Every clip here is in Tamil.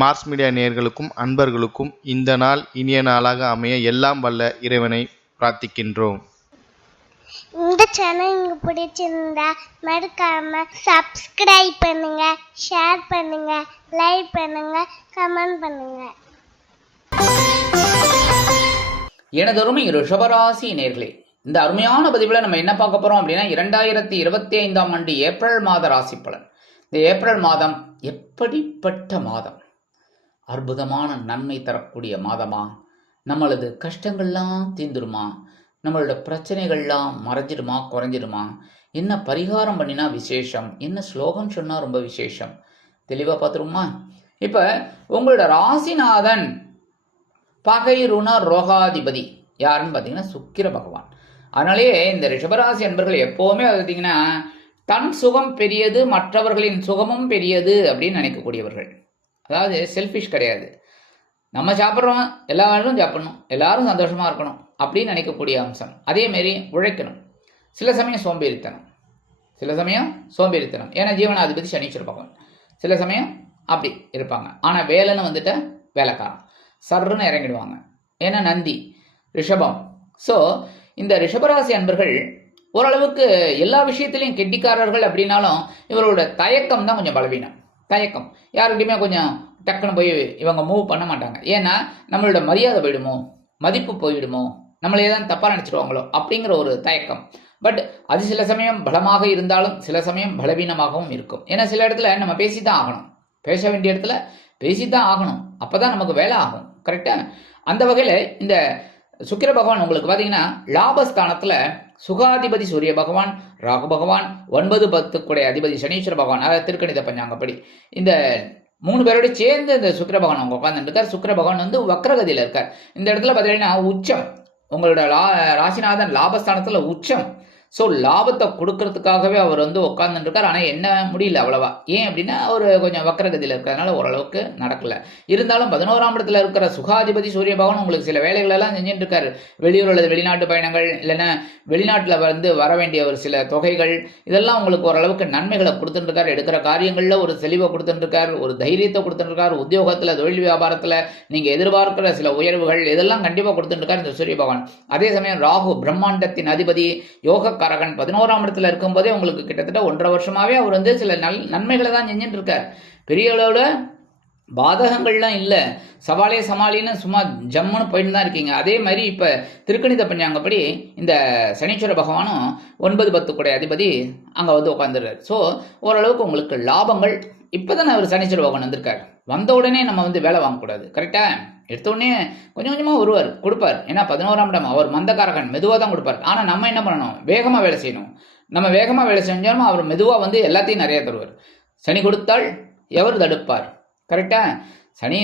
மார்ஸ் மீடியா நேயர்களுக்கும் அன்பர்களுக்கும் இந்த நாள் இனிய நாளாக அமைய எல்லாம் வல்ல இறைவனை பிரார்த்திக்கின்றோம். இந்த சேனல் உங்களுக்கு பிடிச்சிருந்தா மறக்காம சப்ஸ்கிரைப் பண்ணுங்க ஷேர் பண்ணுங்க லைக் பண்ணுங்க கமெண்ட் பண்ணுங்க. எனதொருமை ரிஷபராசி நேர்களே இந்த அருமையான பதிவில் நம்ம என்ன பார்க்க போறோம் அப்படின்னா இரண்டாயிரத்தி இருபத்தி ஐந்தாம் ஆண்டு ஏப்ரல் மாத ராசி பலன். இந்த ஏப்ரல் மாதம் எப்படிப்பட்ட மாதம்? அற்புதமான நன்மை தரக்கூடிய மாதமா? நம்மளது கஷ்டங்கள்லாம் தீந்துருமா நம்மளோட பிரச்சனைகள்லாம் மறைஞ்சிடுமா குறைஞ்சிடுமா என்ன பரிகாரம் பண்ணினா விசேஷம்? என்ன ஸ்லோகம் சொன்னால் ரொம்ப விசேஷம்? தெளிவாக பார்த்துருமா இப்போ உங்களோட ராசிநாதன் பகை ருண ரோகாதிபதி. யாருன்னு பார்த்தீங்கன்னா சுக்கிர பகவான். அதனாலேயே இந்த ரிஷபராசி அன்பர்கள் எப்போவுமே பார்த்தீங்கன்னா தன் சுகம் பெரியது மற்றவர்களின் சுகமும் பெரியது அப்படின்னு நினைக்கக்கூடியவர்கள். அதாவது செல்ஃபிஷ் கிடையாது. நம்ம சாப்பிட்றோம் எல்லாரும் சாப்பிடணும் எல்லாரும் சந்தோஷமாக இருக்கணும் அப்படின்னு நினைக்கக்கூடிய அம்சம். அதேமாரி உழைக்கணும். சில சமயம் சோம்பேறித்தனம். சில சமயம் சோம்பேறித்தனம். ஏன்னா ஜீவனாதிபதி சனீஸ்வர பகவான். சில சமயம் அப்படி இருப்பாங்க. ஆனால் வேலைன்னு வந்துட்டு வேலைக்காரன். சர்ன்னு இறங்கிடுவாங்க. ஏன்னா நந்தி ரிஷபம். ஸோ இந்த ரிஷபராசி அன்பர்கள் ஓரளவுக்கு எல்லா விஷயத்திலையும் கெட்டிக்காரர்கள் அப்படின்னாலும் இவரோட தயக்கம் தான் கொஞ்சம் பலவீனம். தயக்கம். யாருக்கிட்டையுமே கொஞ்சம் டக்குன்னு போய் இவங்க மூவ் பண்ண மாட்டாங்க. ஏன்னா நம்மளோட மரியாதை போயிடுமோ? மதிப்பு போயிடுமோ? நம்மளே தான் தப்பாக நினச்சிடுவாங்களோ அப்படிங்கிற ஒரு தயக்கம். பட் அது சில சமயம் பலமாக இருந்தாலும் சில சமயம் பலவீனமாகவும் இருக்கும். ஏன்னா சில இடத்துல நம்ம பேசி தான் ஆகணும். பேச வேண்டிய இடத்துல பேசி தான் ஆகணும். அப்போ தான் நமக்கு வேலை ஆகும். கரெக்டாக அந்த வகையில் இந்த சுக்கிர பகவான் உங்களுக்கு பார்த்தீங்கன்னா லாபஸ்தானத்தில் சுகாதிபதி சூரிய பகவான் ராகு பகவான் ஒன்பது பத்துக்குடைய அதிபதி சனீஸ்வர பகவான். அதாவது திருக்கணித பஞ்சாங்கப்படி இந்த மூணு பேரோட சேர்ந்து இந்த சுக்கிர பகவான் அவங்க உட்காந்துட்டு இருக்கார் சுக்கிர பகவான் வந்து வக்ரகதியில் இருக்கார். இந்த இடத்துல பார்த்தீங்கன்னா உச்சம். உங்களோட லா ராசிநாதன் லாபஸ்தானத்தில் உச்சம். ஸோ லாபத்தை கொடுக்கறதுக்காகவே அவர் வந்து உட்காந்துருக்கார் ஆனால் என்ன முடியல அவ்வளவா. ஏன் அப்படின்னா அவர் கொஞ்சம் வக்கரகதியில் இருக்கிறதுனால ஓரளவுக்கு நடக்கல. இருந்தாலும் பதினோராம் இடத்துல இருக்கிற சுகாதிபதி சூரிய பகவான் உங்களுக்கு சில வேலைகளெல்லாம் செஞ்சுட்டு இருக்காரு வெளியூர் அல்லது வெளிநாட்டு பயணங்கள் இல்லைன்னா வெளிநாட்டில் வந்து வர வேண்டிய ஒரு சில தொகைகள் இதெல்லாம் உங்களுக்கு ஓரளவுக்கு நன்மைகளை கொடுத்துட்டுருக்காரு எடுக்கிற காரியங்களில் ஒரு தெளிவை கொடுத்துட்டுருக்கார் ஒரு தைரியத்தை கொடுத்துட்டுருக்கார் உத்தியோகத்தில் தொழில் வியாபாரத்தில் நீங்கள் எதிர்பார்க்கிற சில உயர்வுகள் இதெல்லாம் கண்டிப்பாக கொடுத்துட்டுருக்கார் இந்த சூரிய பகவான். அதே சமயம் ராகு பிரம்மாண்டத்தின் அதிபதி யோக காரகன் பதினோராம் இடத்துல இருக்கும்போதே உங்களுக்கு கிட்டத்தட்ட ஒன்றரை வருஷமாகவே அவர் வந்து சில நல் நன்மைகளை தான் செஞ்சுட்டு இருக்கார் பெரிய அளவில் பாதகங்கள்லாம் இல்லை. சவாலே சமாளின்னு சும்மா ஜம்முன்னு போயிட்டு தான் இருக்கீங்க. அதே மாதிரி இப்போ திருக்கணித பஞ்சாங்கப்படி இந்த சனீஸ்வர பகவானும் ஒன்பது பத்துக்குடைய அதிபதி அங்கே வந்து உட்காந்துருக்கார் ஸோ ஓரளவுக்கு உங்களுக்கு லாபங்கள் இப்போ தானே அவர் சனீஸ்வர பகவான் வந்திருக்கார். வந்த உடனே நம்ம வந்து வேலை வாங்கக்கூடாது. கரெக்டாக எடுத்த உடனே கொஞ்சம் கொஞ்சமாக வருவார் கொடுப்பார். ஏன்னா பதினோராம் இடம் அவர் மந்தக்காரகன் மெதுவாக தான் கொடுப்பார். ஆனால் நம்ம என்ன பண்ணணும்? வேகமாக வேலை செய்யணும். நம்ம வேகமாக வேலை செஞ்சாலும் அவர் மெதுவாக வந்து எல்லாத்தையும் நிறைய தருவார். சனி கொடுத்தால் எவர் தடுப்பார்? கரெக்டாக சனி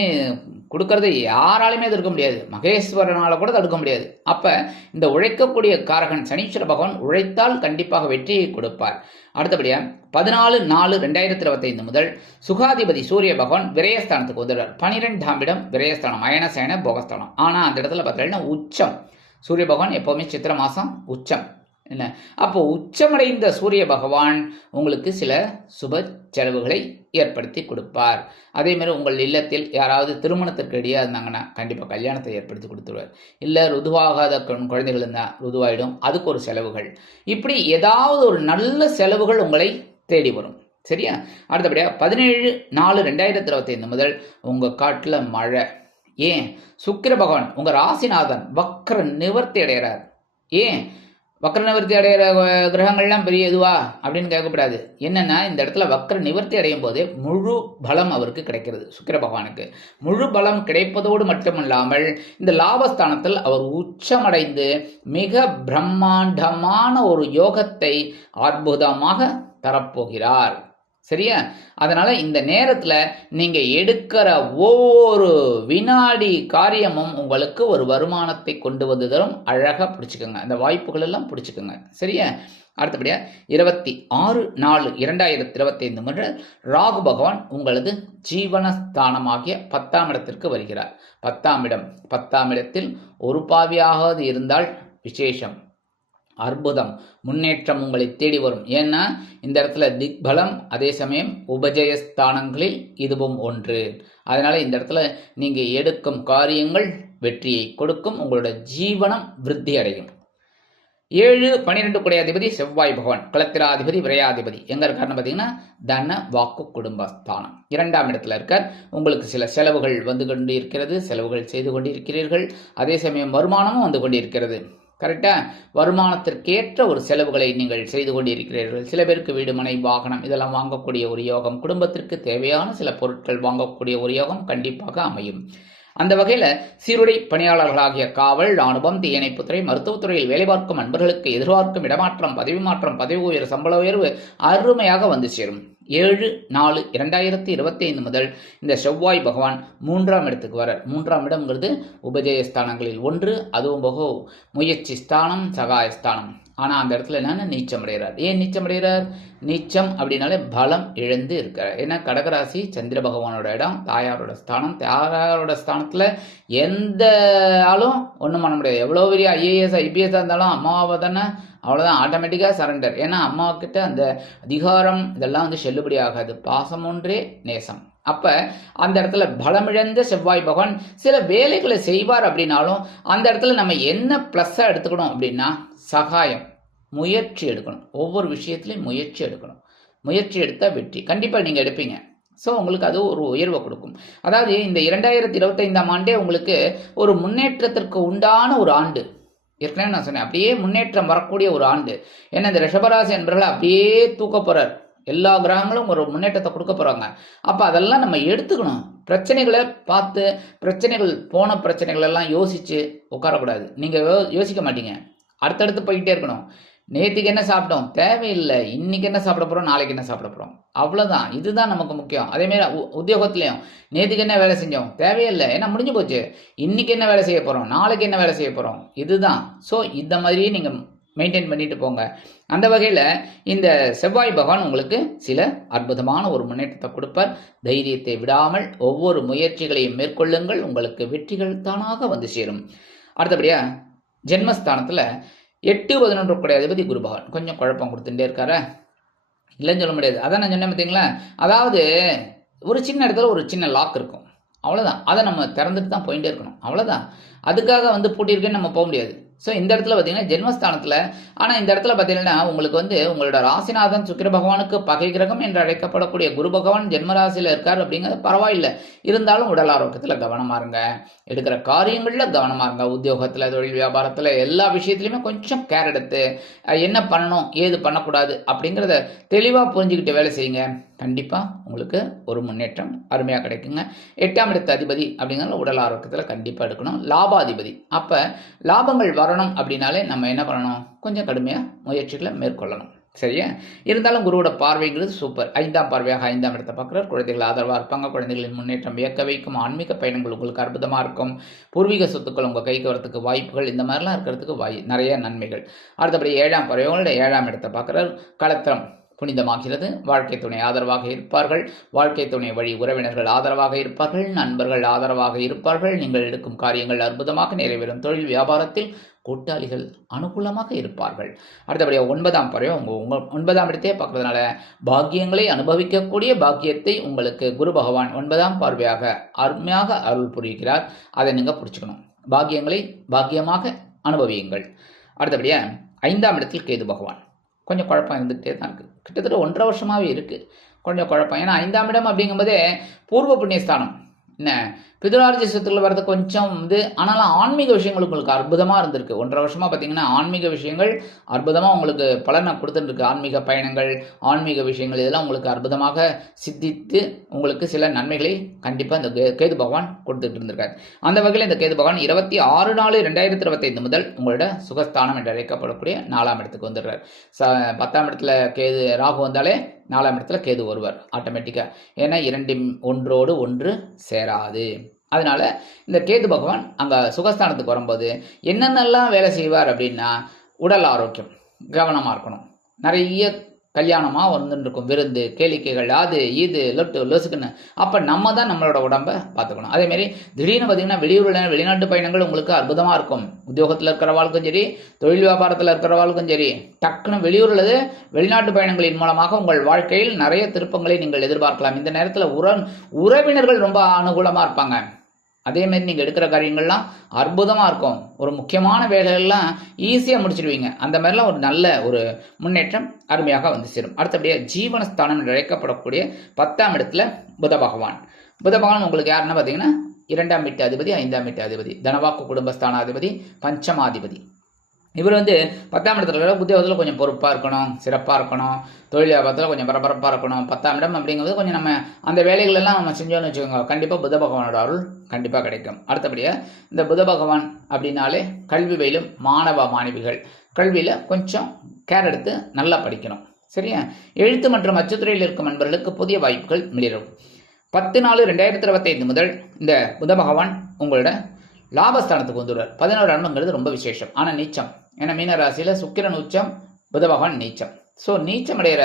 கொடுக்கறது யாராலுமே தடுக்க முடியாது. மகேஸ்வரனால் கூட தடுக்க முடியாது. அப்போ இந்த உழைக்கக்கூடிய காரகன் சனீஸ்வர பகவான் உழைத்தால் கண்டிப்பாக வெற்றியை கொடுப்பார். அடுத்தபடியாக பதினாலு நாலு ரெண்டாயிரத்தி இருபத்தைந்து முதல் சுகாதிபதி சூரிய பகவான் விரயஸ்தானத்துக்கு வந்துடுறார் பனிரெண்டாம் இடம் விரயஸ்தானம் அயனசேன போகஸ்தானம் ஆனால் அந்த இடத்துல பார்த்தீங்கன்னா உச்சம். சூரிய பகவான் எப்போவுமே சித்திர மாதம் உச்சம். என்ன? அப்போ உச்சமடைந்த சூரிய பகவான் உங்களுக்கு சில சுப செலவுகளை ஏற்படுத்தி கொடுப்பார். அதே மாதிரி உங்கள் இல்லத்தில் யாராவது திருமணத்திற்கு ரெடியாக இருந்தாங்கன்னா கண்டிப்பாக கல்யாணத்தை ஏற்படுத்தி கொடுத்துருவார். இல்லை ருதுவாகாத குழந்தைகள் இருந்தால் ருதுவாயிடும். அதுக்கு ஒரு செலவுகள். இப்படி ஏதாவது ஒரு நல்ல செலவுகள் உங்களை தேடி வரும். சரியா? அடுத்தபடியாக பதினேழு நாலு ரெண்டாயிரத்தி இருபத்தைந்து முதல் உங்கள் காட்டில் மழை. ஏன்? சுக்கிர பகவான் உங்கள் ராசிநாதன் வக்ர நிவர்த்தி அடைகிறார். ஏன்? வக்கர நிவர்த்தி அடைகிற கிரகங்கள்லாம் பெரிய இதுவா? அப்படின்னு கேட்கக்கூடாது என்னன்னா இந்த இடத்துல வக்ர நிவர்த்தி அடையும் போதே முழு பலம் அவருக்கு கிடைக்கிறது சுக்கிர பகவானுக்கு. முழு பலம் கிடைப்பதோடு மட்டுமல்லாமல் இந்த லாபஸ்தானத்தில் அவர் உச்சமடைந்து மிக பிரம்மாண்டமான ஒரு யோகத்தை அற்புதமாக தரப்போகிறார். சரியா? அதனால இந்த நேரத்துல நீங்க எடுக்கிற ஒவ்வொரு வினாடி காரியமும் உங்களுக்கு ஒரு வருமானத்தை கொண்டு வந்து தரும். அழகா பிடிச்சுக்கோங்க. அந்த வாய்ப்புகள் எல்லாம் பிடிச்சுக்கோங்க. சரியா? அடுத்தபடியா இருபத்தி ஆறு நாலு இரண்டாயிரத்தி இருபத்தி ஐந்து முறை ராகு பகவான் உங்களது ஜீவனஸ்தானமாகிய பத்தாம் இடத்திற்கு வருகிறார். பத்தாம் இடம் பத்தாம் இடத்தில் ஒரு பாவியாவது இருந்தால் விசேஷம் அற்புதம் முன்னேற்றம் உங்களை தேடி வரும். ஏன்னா இந்த இடத்துல திக்பலம் அதே சமயம் உபஜயஸ்தானங்களில் இதுவும் ஒன்று. அதனால் இந்த இடத்துல நீங்கள் எடுக்கும் காரியங்கள் வெற்றியை கொடுக்கும் உங்களோட ஜீவனம் விருத்தி அடையும். ஏழு பன்னிரெண்டு குடையாதிபதி செவ்வாய் பகவான் களத்திராதிபதி விரையாதிபதி. எங்கே இருக்காருன்னு பார்த்தீங்கன்னா தன வாக்கு குடும்பஸ்தானம். இரண்டாம் இடத்துல இருக்கார். உங்களுக்கு சில செலவுகள் வந்து கொண்டு இருக்கிறது செலவுகள் செய்து கொண்டிருக்கிறீர்கள். அதே சமயம் வருமானமும் வந்து கொண்டிருக்கிறது. கரெக்டாக வருமானத்திற்கேற்ற ஒரு செலவுகளை நீங்கள் செய்து கொண்டிருக்கிறீர்கள். சில பேருக்கு வீடு மனை வாகனம் இதெல்லாம் வாங்கக்கூடிய ஒரு யோகம் குடும்பத்திற்கு தேவையான சில பொருட்கள் வாங்கக்கூடிய ஒரு யோகம் கண்டிப்பாக அமையும். அந்த வகையில் சீருடை பணியாளர்களாகிய காவல் ராணுவம் தீயணைப்புத்துறை மருத்துவத்துறையில் வேலை பார்க்கும் அன்பர்களுக்கு எதிர்பார்க்கும் இடமாற்றம் பதவி மாற்றம் பதவி உயர் சம்பள உயர்வு அருமையாக வந்து சேரும். ஏழு நாலு இரண்டாயிரத்தி இருபத்தி ஐந்து முதல் இந்த செவ்வாய் பகவான் மூன்றாம் இடத்துக்கு வரார் மூன்றாம் இடம்ங்கிறது உபஜயஸ்தானங்களில் ஒன்று அதுவும் போக முயற்சி ஸ்தானம் சகாயஸ்தானம் ஆனால் அந்த இடத்துல என்னென்ன நீச்சம் அடைகிறார். ஏன் நீச்சம் அடைகிறார்? நீச்சம் அப்படின்னாலே பலம் இழந்து இருக்கிறார். ஏன்னா கடகராசி சந்திர பகவானோட இடம் தாயாரோட ஸ்தானம். தாயாரோட ஸ்தானத்தில் எந்த ஆளும் ஒன்றும் பண்ண முடியாது. எவ்வளோ பெரிய ஐஏஎஸ் ஐபிஎஸ்ஸாக இருந்தாலும் அம்மாவை தானே அவ்வளோதான் ஆட்டோமேட்டிக்காக சரண்டர் ஏன்னா அம்மாவுக்கிட்ட அந்த அதிகாரம் இதெல்லாம் வந்து செல்லுபடி ஆகாது. பாசம் ஒன்றே நேசம். அப்போ அந்த இடத்துல பலமிழந்த செவ்வாய் பகவான் சில வேலைகளை செய்வார் அப்படின்னாலும் அந்த இடத்துல நம்ம என்ன ப்ளஸ்ஸாக எடுத்துக்கணும் அப்படின்னா சகாயம். முயற்சி எடுக்கணும். ஒவ்வொரு விஷயத்துலையும் முயற்சி எடுக்கணும். முயற்சி எடுத்தால் வெற்றி. கண்டிப்பாக நீங்கள் எடுப்பீங்க. ஸோ உங்களுக்கு அது ஒரு உயர்வை கொடுக்கும். அதாவது இந்த இரண்டாயிரத்தி இருபத்தைந்தாம் ஆண்டே உங்களுக்கு ஒரு முன்னேற்றத்திற்கு உண்டான ஒரு ஆண்டு. ஏற்கனவே நான் சொன்னேன். அப்படியே முன்னேற்றம் வரக்கூடிய ஒரு ஆண்டு. ஏன்னா இந்த ரிஷபராசி என்பவர்களை அப்படியே தூக்க போகிறார் எல்லா கிரகங்களும் ஒரு முன்னேற்றத்தை கொடுக்க போகிறாங்க அப்போ அதெல்லாம் நம்ம எடுத்துக்கணும். பிரச்சனைகளை பார்த்து பிரச்சனைகள் போன பிரச்சனைகள் எல்லாம் யோசித்து உட்காரக்கூடாது. நீங்கள் யோசிக்க மாட்டீங்க. அடுத்தடுத்து போய்கிட்டே இருக்கணும். நேற்றுக்கு என்ன சாப்பிட்டோம்? தேவையில்லை. இன்னைக்கு என்ன சாப்பிட போகிறோம் நாளைக்கு என்ன சாப்பிட போகிறோம் அவ்வளோதான் இதுதான் நமக்கு முக்கியம். அதேமாரி உத்தியோகத்துலேயும் நேற்றுக்கு என்ன வேலை செஞ்சோம்? தேவையில்லை. ஏன்னா முடிஞ்சு போச்சு. இன்னைக்கு என்ன வேலை செய்ய போகிறோம் நாளைக்கு என்ன வேலை செய்ய போகிறோம் இதுதான். ஸோ இந்த மாதிரியே நீங்கள் மெயின்டைன் பண்ணிட்டு போங்க. அந்த வகையில் இந்த செவ்வாய் பகவான் உங்களுக்கு சில அற்புதமான ஒரு முன்னேற்றத்தை கொடுப்பார். தைரியத்தை விடாமல் ஒவ்வொரு முயற்சிகளையும் மேற்கொள்ளுங்கள். உங்களுக்கு வெற்றிகள் தானாக வந்து சேரும். அடுத்தபடியாக ஜென்மஸ்தானத்தில் எட்டு பதினொன்று கூட அதிபதி குரு பகவான். கொஞ்சம் குழப்பம் கொடுத்துட்டே இருக்காரா. இல்லைன்னு சொல்ல முடியாது. அதான் நான் சொன்னேன் பார்த்தீங்களா? அதாவது ஒரு சின்ன இடத்துல ஒரு சின்ன லாக் இருக்கும். அவ்வளோதான் அதை நம்ம திறந்துட்டு தான் போயிட்டே இருக்கணும். அவ்வளோதான் அதுக்காக வந்து பூட்டியிருக்கேன்னு நம்ம போக முடியாது. ஸோ இந்த இடத்துல பார்த்தீங்கன்னா ஜென்மஸ்தானத்தில் ஆனால் இந்த இடத்துல பார்த்தீங்கன்னா உங்களுக்கு வந்து உங்களோட ராசிநாதன் சுக்கிர பகவானுக்கு பகை கிரகம் என்று அழைக்கப்படக்கூடிய குரு பகவான் ஜென்மராசியில் இருக்கார் அப்படிங்கிறது பரவாயில்லை. இருந்தாலும் உடல் ஆரோக்கியத்தில் கவனமாக இருங்க. எடுக்கிற காரியங்களில் கவனமாக இருங்க. உத்தியோகத்தில் தொழில் வியாபாரத்தில் எல்லா விஷயத்துலையுமே கொஞ்சம் கேர் எடுத்து என்ன பண்ணணும் ஏது பண்ணக்கூடாது அப்படிங்கிறத தெளிவாக புரிஞ்சுக்கிட்டு வேலை செய்யுங்க. கண்டிப்பாக உங்களுக்கு ஒரு முன்னேற்றம் அருமையாக கிடைக்குங்க. எட்டாம் இடத்து அதிபதி அப்படிங்கிறது உடல் ஆரோக்கியத்தில் கண்டிப்பாக எடுக்கணும். லாபாதிபதி. அப்போ லாபங்கள் வரணும் அப்படின்னாலே நம்ம என்ன பண்ணணும்? கொஞ்சம் கடுமையாக முயற்சிகளை மேற்கொள்ளணும். சரியா? இருந்தாலும் குருவோட பார்வைங்கிறது சூப்பர். ஐந்தாம் பார்வையாக ஐந்தாம் இடத்தை பார்க்குறார். குழந்தைகள் ஆதரவாக இருப்பாங்க. குழந்தைகளின் முன்னேற்றம் வியக்க வைக்கும். ஆன்மீக பயணங்கள் உங்களுக்கு அற்புதமாக இருக்கும். பூர்வீக சொத்துக்கள் உங்கள் கைக்கு வரத்துக்கு வாய்ப்புகள் இந்த மாதிரிலாம் இருக்கிறதுக்கு வாய் நிறைய நன்மைகள். அடுத்தபடி ஏழாம் பறவைகளோட ஏழாம் இடத்தை பார்க்குறார். களத்திரம் புனிதமாகிறது. வாழ்க்கை துணை ஆதரவாக இருப்பார்கள். வாழ்க்கை துணை வழி உறவினர்கள் ஆதரவாக இருப்பார்கள். நண்பர்கள் ஆதரவாக இருப்பார்கள். நீங்கள் எடுக்கும் காரியங்கள் அற்புதமாக நிறைவேறும். தொழில் வியாபாரத்தில் கூட்டாளிகள் அனுகூலமாக இருப்பார்கள். அடுத்தபடியாக ஒன்பதாம் பறவை. உங்கள் உங்கள் ஒன்பதாம் இடத்தையே பார்க்கறதுனால பாக்கியங்களை அனுபவிக்கக்கூடிய பாக்கியத்தை உங்களுக்கு குரு பகவான் ஒன்பதாம் பார்வையாக அருமையாக அருள் புரிகிறார். அதை நீங்கள் பிடிச்சிக்கணும் பாக்கியங்களை பாக்கியமாக அனுபவியுங்கள். அடுத்தபடியாக ஐந்தாம் இடத்தில் கேது பகவான். கொஞ்சம் குழப்பம் இருந்துகிட்டே தான் இருக்குது கிட்டத்தட்ட ஒன்றரை வருஷமாகவே இருக்குது கொஞ்சம் குழப்பம். ஏன்னா ஐந்தாம் இடம் அப்படிங்கும்போதே பூர்வ புண்ணியஸ்தானம். என்ன? பிதுரார்ஜி சொத்துல வர்றது கொஞ்சம் வந்து ஆனாலும் ஆன்மீக விஷயங்கள் உங்களுக்கு அற்புதமாக இருந்திருக்கு. ஒன்றரை வருஷமாக பார்த்தீங்கன்னா ஆன்மீக விஷயங்கள் அற்புதமாக உங்களுக்கு பலனை கொடுத்துருக்கு ஆன்மீக பயணங்கள் ஆன்மீக விஷயங்கள் இதெல்லாம் உங்களுக்கு அற்புதமாக சித்தித்து உங்களுக்கு சில நன்மைகளை கண்டிப்பாக இந்த கே- கேது பகவான் கொடுத்துட்டு இருந்திருக்காரு. அந்த வகையில் இந்த கேது பகவான் இருபத்தி ஆறு நாலு ரெண்டாயிரத்தி இருபத்தைந்து முதல் உங்களோட சுகஸ்தானம் என்று அழைக்கப்படக்கூடிய நாலாம் இடத்துக்கு வந்துடுறார். ச பத்தாம் இடத்துல கேது ராகு வந்தாலே நாலாம் இடத்துல கேது வருவார் ஆட்டோமேட்டிக்காக ஏன்னா இரண்டு ஒன்றோடு ஒன்று சேராது. அதனால் இந்த கேது பகவான் அங்கே சுகஸ்தானத்துக்கு வரும்போது என்னென்னலாம் வேலை செய்வார் அப்படின்னா உடல் ஆரோக்கியம் கவனமாக இருக்கணும். நிறைய கல்யாணமாக வந்துருக்கும் இருக்கும் விருந்து கேளிக்கைகள் அது இது லொட்டு லொசுக்குன்னு. அப்போ நம்ம தான் நம்மளோட உடம்ப பார்த்துக்கணும். அதேமாரி திடீர்னு பார்த்தீங்கன்னா வெளியூரில் வெளிநாட்டு பயணங்கள் உங்களுக்கு அற்புதமாக இருக்கும். உத்தியோகத்தில் இருக்கிறவாளுக்கும் சரி தொழில் வியாபாரத்தில் இருக்கிறவாளுக்கும் சரி டக்குன்னு வெளியூரில் வெளிநாட்டு பயணங்களின் மூலமாக உங்கள் வாழ்க்கையில் நிறைய திருப்பங்களை நீங்கள் எதிர்பார்க்கலாம். இந்த நேரத்தில் உற உறவினர்கள் ரொம்ப அனுகூலமாக இருப்பாங்க. அதே மாதிரி நீங்கள் எடுக்கிற காரியங்கள்லாம் அற்புதமாக இருக்கும். ஒரு முக்கியமான வேலைகள்லாம் ஈஸியாக முடிச்சிடுவீங்க. அந்த மாதிரிலாம் ஒரு நல்ல ஒரு முன்னேற்றம் அருமையாக வந்து சேரும். அடுத்தபடியாக ஜீவனஸ்தானம் என்று அழைக்கப்படக்கூடிய பத்தாம் இடத்துல புத பகவான். புத பகவான் உங்களுக்கு யாருன்னு பார்த்தீங்கன்னா இரண்டாம் வீட்டு அதிபதி ஐந்தாம் வீட்டு அதிபதி தனவாக்கு குடும்பஸ்தானாதிபதி பஞ்சமாதிபதி. இவர் வந்து பத்தாம் இடத்துல இருக்கிற உத்தியோகத்தில் கொஞ்சம் பொறுப்பாக இருக்கணும் சிறப்பாக இருக்கணும் தொழில் வியாபாரத்தில் கொஞ்சம் பரபரப்பாக இருக்கணும். பத்தாம் இடம் அப்படிங்கிறது கொஞ்சம் நம்ம அந்த வேலைகளெல்லாம் நம்ம செஞ்சோம்னு வச்சுக்கோங்க. கண்டிப்பாக புத பகவானோட அருள் கண்டிப்பாக கிடைக்கும். அடுத்தபடியாக இந்த புத பகவான் அப்படின்னாலே கல்வி பயிலும் மாணவ மாணவிகள். கல்வியில் கொஞ்சம் கேர் எடுத்து நல்லா படிக்கணும். சரியா? எழுத்து மற்றும் அச்சுத்துறையில் இருக்கும் நண்பர்களுக்கு புதிய வாய்ப்புகள் மிளிரும். பத்து நாலு ரெண்டாயிரத்தி இருபத்தைந்து முதல் இந்த புத பகவான் உங்களோட லாபஸ்தானத்துக்கு வந்துடுவார். பதினோரு அன்பங்கிறது ரொம்ப விசேஷம். ஆனால் நீச்சம். ஏன்னா மீன ராசியில் சுக்கிரன் உச்சம் புத பகவான் நீச்சம். ஸோ நீச்சம் அடைகிற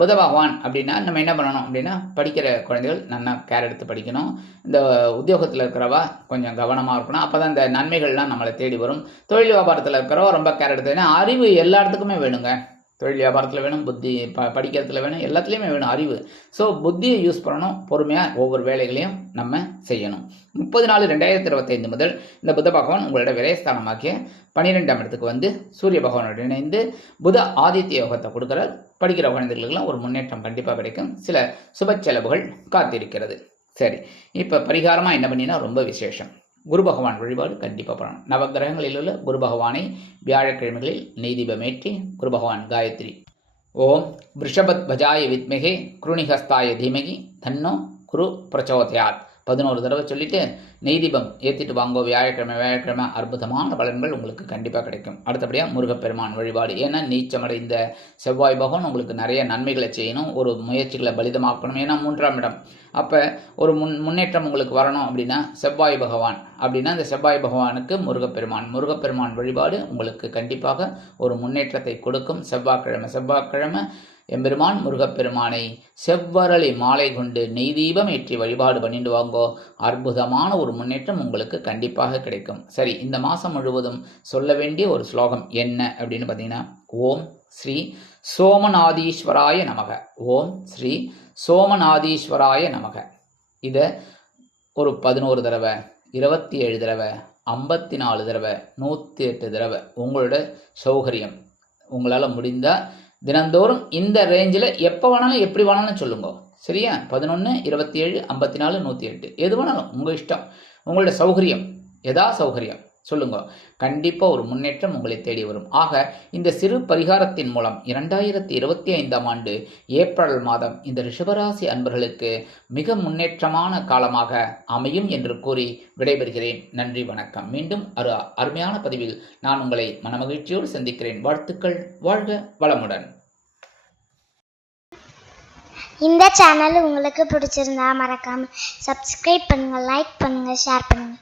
புத பகவான் அப்படின்னா நம்ம என்ன பண்ணணும் அப்படின்னா படிக்கிற குழந்தைகள் நல்லா கேர் எடுத்து படிக்கணும். இந்த உத்தியோகத்தில் இருக்கிறவா கொஞ்சம் கவனமாக இருக்கணும். அப்போ தான் இந்த நன்மைகள்லாம் நம்மளை தேடி வரும். தொழில் வியாபாரத்தில் இருக்கிறவா ரொம்ப கேர் எடுத்து ஏன்னா அறிவு எல்லா இடத்துக்குமே வேணுங்க. தொழில் வியாபாரத்தில் வேணும் புத்தி ப படிக்கிறதுல வேணும் எல்லாத்துலேயுமே வேணும் அறிவு. ஸோ புத்தியை யூஸ் பண்ணணும் பொறுமையாக ஒவ்வொரு வேலைகளையும் நம்ம செய்யணும். முப்பது நாலு ரெண்டாயிரத்தி இருபத்தைந்து முதல் இந்த புத பகவான் உங்களோட விரயஸ்தானமாக்கிய பன்னிரெண்டாம் இடத்துக்கு வந்து சூரிய பகவானோடு இணைந்து புத ஆதித்ய யோகத்தை கொடுக்குறார். படிக்கிற குழந்தைகளுக்கெல்லாம் ஒரு முன்னேற்றம் கண்டிப்பாக கிடைக்கும். சில சுப செலவுகள் காத்திருக்கிறது. சரி இப்போ பரிகாரமாக என்ன பண்ணினா ரொம்ப விசேஷம். குரு பகவான் வழிபாடு கண்டிப்பாக பண்ணணும். நவகிரகங்களில் உள்ள குரு பகவானை வியாழக்கிழமைகளில் நெய்தீபமேற்றி குரு பகவான் காயத்ரி. ஓம் ரிஷபத் பஜாய வித்மகே குருணிஹஸ்தாய தீமகி தன்னோ குரு பிரச்சோதயாத். பதினோரு தடவை சொல்லிட்டு நெய்தீபம் ஏற்றிட்டு வாங்கோ. வியாழக்கிழமை வியாழக்கிழமை அற்புதமான பலன்கள் உங்களுக்கு கண்டிப்பாக கிடைக்கும். அடுத்தபடியாக முருகப்பெருமான் வழிபாடு. ஏன்னா நீச்சமடைந்த செவ்வாய் பகவான் உங்களுக்கு நிறைய நன்மைகளை செய்யணும். ஒரு முயற்சிகளை பலிதமாக்கணும். ஏன்னா மூன்றாம் இடம் அப்போ ஒரு முன் முன்னேற்றம் உங்களுக்கு வரணும் அப்படின்னா செவ்வாய் பகவான். அப்படின்னா அந்த செவ்வாய் பகவானுக்கு முருகப்பெருமான். முருகப்பெருமான் வழிபாடு உங்களுக்கு கண்டிப்பாக ஒரு முன்னேற்றத்தை கொடுக்கும். செவ்வாய்க்கிழமை செவ்வாய்க்கிழமை எம்பெருமான் முருகப்பெருமானை செவ்வரளி மாலை கொண்டு நெய் தீபம் ஏற்றி வழிபாடு பண்ணிட்டு வாங்கோ. அற்புதமான ஒரு முன்னேற்றம் உங்களுக்கு கண்டிப்பாக கிடைக்கும். சரி இந்த மாதம் முழுவதும் சொல்ல வேண்டிய ஒரு ஸ்லோகம் என்ன அப்படின்னு பார்த்தீங்கன்னா ஓம் ஸ்ரீ சோமநாதீஸ்வராய நமக. ஓம் ஸ்ரீ சோமநாதீஸ்வராய நமக. இதை ஒரு பதினோரு தடவை இருபத்தி ஏழு தடவை ஐம்பத்தி நாலு தடவை நூற்றி எட்டு தடவை உங்களோட சௌகரியம். உங்களால் முடிந்தால் தினந்தோறும் இந்த ரேஞ்சில் எப்போ வேணாலும் எப்படி வேணாலும் சொல்லுங்க. சரியா? பதினொன்று இருபத்தி ஏழு ஐம்பத்தி நாலு நூற்றி எட்டு எது வேணாலும் உங்கள் இஷ்டம். உங்களோட சௌகரியம். எதா சௌகரியம்? சொல்லுங்க. கண்டிப்பாக ஒரு முன்னேற்றம் உங்களை தேடி வரும். ஆக இந்த சிறு பரிகாரத்தின் மூலம் இரண்டாயிரத்தி இருபத்தி ஐந்தாம் ஆண்டு ஏப்ரல் மாதம் இந்த ரிஷபராசி அன்பர்களுக்கு மிக முன்னேற்றமான காலமாக அமையும் என்று கூறி விடைபெறுகிறேன். நன்றி வணக்கம். மீண்டும் அரு அருமையான பதிவில் நான் உங்களை மனமகிழ்ச்சியோடு சந்திக்கிறேன். வாழ்த்துக்கள். வாழ்க வளமுடன். இந்த சேனல் உங்களுக்கு பிடிச்சிருந்தா மறக்காம சப்ஸ்கிரைப் பண்ணுங்க லைக் பண்ணுங்க ஷேர் பண்ணுங்க.